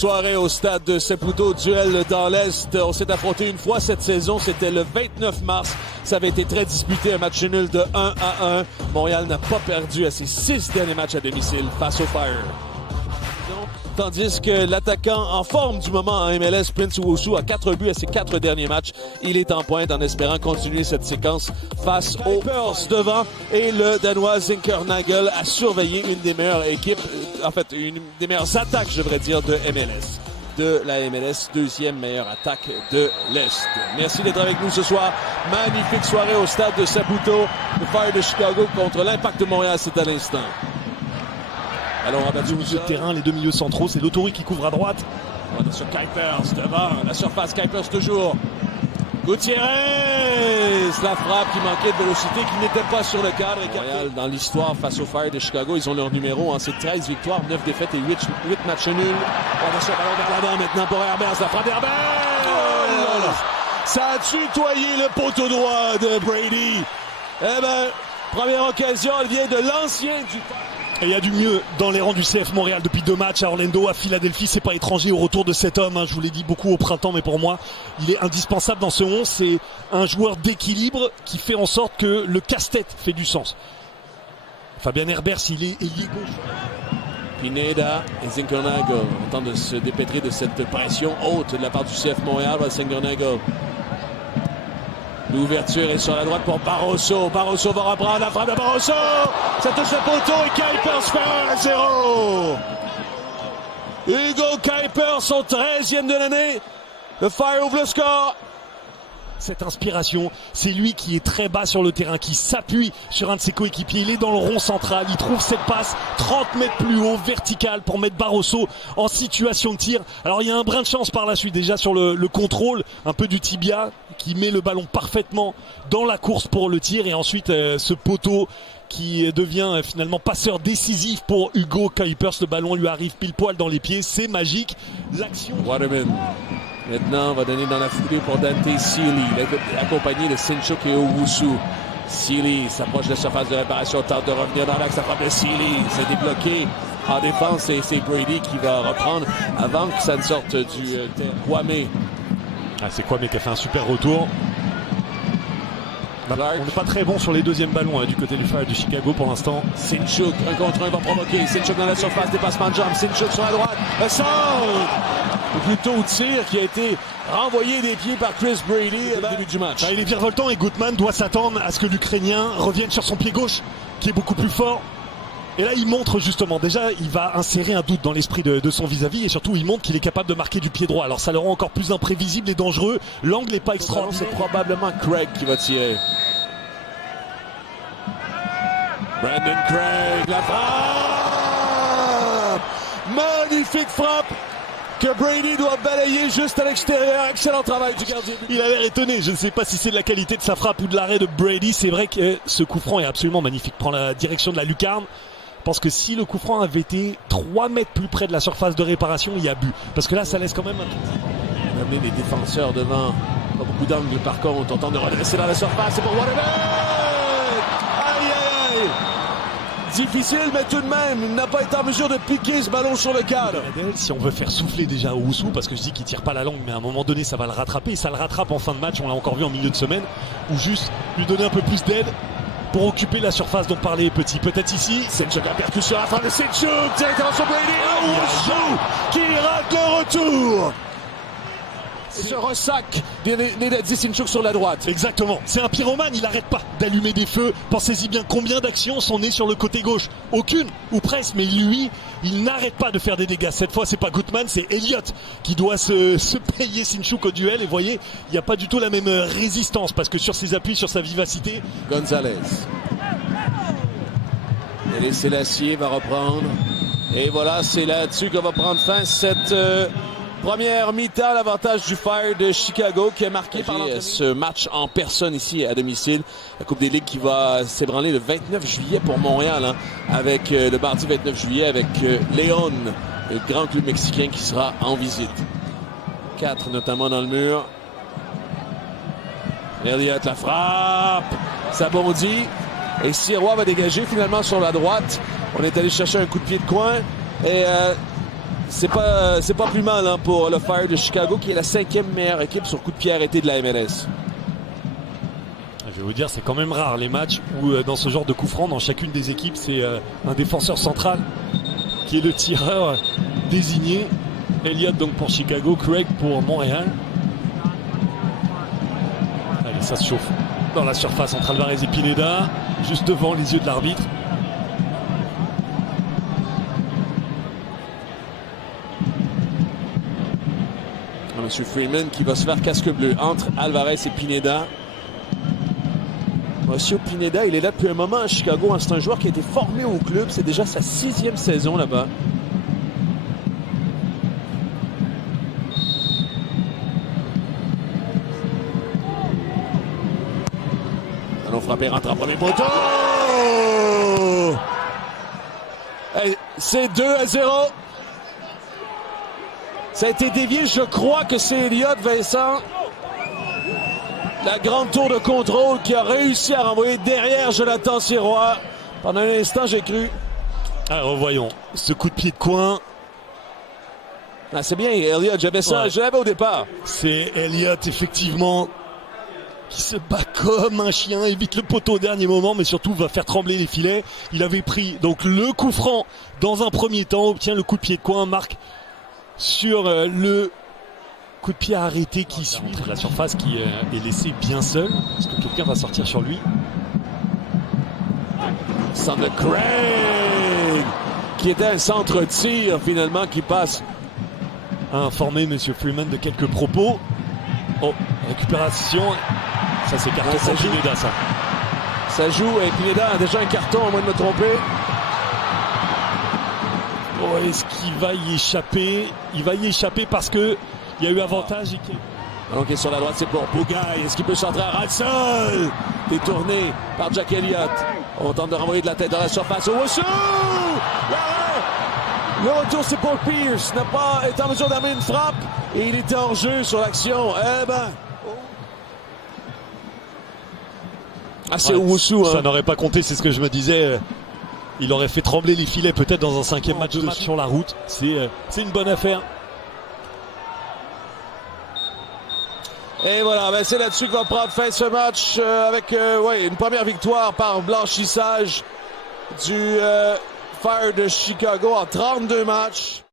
Soirée au stade de Saputo, duel dans l'Est. On s'est affronté une fois cette saison, c'était le 29 mars. Ça avait été très disputé, un match nul de 1-1. Montréal n'a pas perdu à ses 6 derniers matchs à domicile face au Fire. Tandis que l'attaquant en forme du moment en MLS, Prince Owusu, a 4 buts à ses 4 derniers matchs. Il est en pointe en espérant continuer cette séquence face aux Pearls devant. Et le Danois Zinkernagel a surveillé une des meilleures équipes, en fait, une des meilleures attaques, je devrais dire, de MLS. De la MLS, deuxième meilleure attaque de l'Est. Merci d'être avec nous ce soir. Magnifique soirée au stade de Saputo. Le Fire de Chicago contre l'Impact de Montréal, c'est à l'instant. Alors, on a battu de terrain, les deux milieux centraux, c'est l'Autori qui couvre à droite. Attention, Kuipers devant, la surface, Kuipers toujours. Gutiérrez, la frappe qui manquait de vélocité, qui n'était pas sur le cadre. Montréal, dans l'histoire, face au Fire de Chicago, ils ont leur numéro, hein, c'est 13 victoires, 9 défaites et 8 matchs nuls. Attention, ballon vers l'avant maintenant pour Herbers, la frappe d'Herbers! Oh là là. Ça a tutoyé le poteau droit de Brady. Eh ben, première occasion, elle vient de l'ancien du... Et il y a du mieux dans les rangs du CF Montréal depuis 2 matchs à Orlando, à Philadelphie. C'est pas étranger au retour de cet homme, hein. Je vous l'ai dit beaucoup au printemps, mais pour moi, il est indispensable dans ce 11. C'est un joueur d'équilibre qui fait en sorte que le casse-tête fait du sens. Fabien Herbers, il est ailier gauche. Pineda et Zinkernagel tentent de se dépêtrer de cette pression haute de la part du CF Montréal. Zinkernagel. L'ouverture est sur la droite pour Barroso. Barroso va reprendre la frappe de Barroso. Ça touche le poteau et Kuipers fait 1-0. Hugo Kuipers, son 13e de l'année. Le Fire ouvre le score. Cette inspiration, c'est lui qui est très bas sur le terrain, qui s'appuie sur un de ses coéquipiers. Il est dans le rond central, il trouve cette passe 30 mètres plus haut, verticale, pour mettre Barroso en situation de tir. Alors il y a un brin de chance par la suite, déjà sur le contrôle, un peu du tibia, qui met le ballon parfaitement dans la course pour le tir. Et ensuite ce poteau qui devient finalement passeur décisif pour Hugo Kuipers. Le ballon lui arrive pile poil dans les pieds, c'est magique. L'action... Waterman. Maintenant, on va donner dans la foulée pour Dante Sealy, accompagné de Sinchuk et Owusu. Sealy s'approche de la surface de réparation, tente de revenir dans l'axe, la frappe de Sealy. C'est débloqué en défense et c'est Brady qui va reprendre avant que ça ne sorte du Kwame. C'est Kwame qui a fait un super retour. On n'est pas très bon sur les deuxièmes ballons du côté du Fire de Chicago pour l'instant. Sinchuk, 1 contre 1 va provoquer. Sinchuk dans la surface, dépassement de jambe. Sinchuk sur la droite. Le centre! Ou plutôt au tir qui a été renvoyé des pieds par Chris Brady au début du match. Il est virevoltant et Gutman doit s'attendre à ce que l'Ukrainien revienne sur son pied gauche, qui est beaucoup plus fort. Et là, il montre justement, déjà, il va insérer un doute dans l'esprit de son vis-à-vis et surtout, il montre qu'il est capable de marquer du pied droit. Alors, ça le rend encore plus imprévisible et dangereux. L'angle n'est pas extraordinaire. C'est probablement Craig qui va tirer. Brandon Craig, la frappe! Magnifique frappe que Brady doit balayer juste à l'extérieur. Excellent travail du gardien. Il a l'air étonné. Je ne sais pas si c'est de la qualité de sa frappe ou de l'arrêt de Brady. C'est vrai que ce coup franc est absolument magnifique. Prend la direction de la lucarne. Je pense que si le coup franc avait été 3 mètres plus près de la surface de réparation, il y a but. Parce que là, ça laisse quand même un tout petit... On a amené les défenseurs devant. Pas beaucoup d'angles par contre. On tente de redresser dans la surface. C'est pour Waterman! Aïe, aïe, aïe! Difficile, mais tout de même, il n'a pas été en mesure de piquer ce ballon sur le cadre. Si on veut faire souffler déjà Owusu, parce que je dis qu'il tire pas la langue, mais à un moment donné, ça va le rattraper. Et ça le rattrape en fin de match, on l'a encore vu en milieu de semaine, ou juste lui donner un peu plus d'aide pour occuper la surface dont parlait Petit. Peut-être ici. Sinchuk a percussion à la fin de Sinchuk, directement sur Brady. Owusu qui rate le retour. Et ce ressac d'Eddy Sinchuk sur la droite. Exactement. C'est un pyromane, il n'arrête pas d'allumer des feux. Pensez-y bien, combien d'actions sont nées sur le côté gauche? Aucune, ou presque, mais lui, il n'arrête pas de faire des dégâts. Cette fois, c'est pas Gutman, c'est Elliott qui doit se payer Sinchuk au duel. Et vous voyez, il n'y a pas du tout la même résistance, parce que sur ses appuis, sur sa vivacité... Gonzalez. Et Sélassié va reprendre. Et voilà, c'est là-dessus qu'on va prendre fin cette... première mi-temps, l'avantage du Fire de Chicago qui a marqué par ce match en personne ici à domicile. La Coupe des Ligues qui va s'ébranler le 29 juillet pour Montréal, hein, avec le mardi 29 juillet avec Léon, le grand club mexicain qui sera en visite. 4 notamment dans le mur. Elliott, la frappe, ça bondit. Et Sirois va dégager finalement sur la droite. On est allé chercher un coup de pied de coin et... c'est pas plus mal hein, pour le Fire de Chicago, qui est la 5e meilleure équipe sur coup de pied arrêté de la MLS. Je vais vous dire, c'est quand même rare les matchs où dans ce genre de coup franc, dans chacune des équipes, c'est un défenseur central qui est le tireur désigné. Elliott donc pour Chicago, Craig pour Montréal. Allez, ça se chauffe dans la surface entre Alvarez et Pineda, juste devant les yeux de l'arbitre. Monsieur Freeman qui va se faire casque bleu entre Alvarez et Pineda. Monsieur Pineda, il est là depuis un moment à Chicago. C'est un joueur qui a été formé au club. C'est déjà sa 6e saison là-bas. Allons frapper, rentre en premier poteau. Hey, c'est 2-0. Ça a été dévié, je crois que c'est Elliott, Vincent. La grande tour de contrôle qui a réussi à renvoyer derrière Jonathan Sirois. Pendant un instant, j'ai cru. Ah, revoyons ce coup de pied de coin. Ah, c'est bien, Elliott, j'avais ça, Ouais. je l'avais au départ. C'est Elliott, effectivement, qui se bat comme un chien, évite le poteau au dernier moment, mais surtout va faire trembler les filets. Il avait pris donc le coup franc dans un premier temps, obtient le coup de pied de coin, marque sur le coup de pied arrêté qui suit la surface, qui est laissé bien seul. Est-ce que quelqu'un va sortir sur lui? Centre de Craig, qui était un centre-tir finalement qui passe. A informé Monsieur Freeman de quelques propos. Oh, récupération. Ça c'est carton ça pour joue. Pineda, ça. Ça joue et Pineda a déjà un carton, à moins de me tromper. Oh, est-ce qu'il va y échapper? Il va y échapper parce que il y a eu avantage. Donc sur la droite, c'est pour Bougaï. Est-ce qu'il peut centrer à ras de sol? Détourné par Jack Elliott. On tente de renvoyer de la tête dans la surface. Owusu! Le retour, c'est pour Pierce. N'a pas été en mesure d'amener une frappe. Et il était en jeu sur l'action. Eh ben. Ah, c'est Owusu. Hein. Ça n'aurait pas compté, c'est ce que je me disais. Il aurait fait trembler les filets peut-être dans un 5e match sur la route. C'est une bonne affaire. Et voilà, ben c'est là-dessus que va prendre fin ce match avec une première victoire par blanchissage du Fire de Chicago en 32 matchs.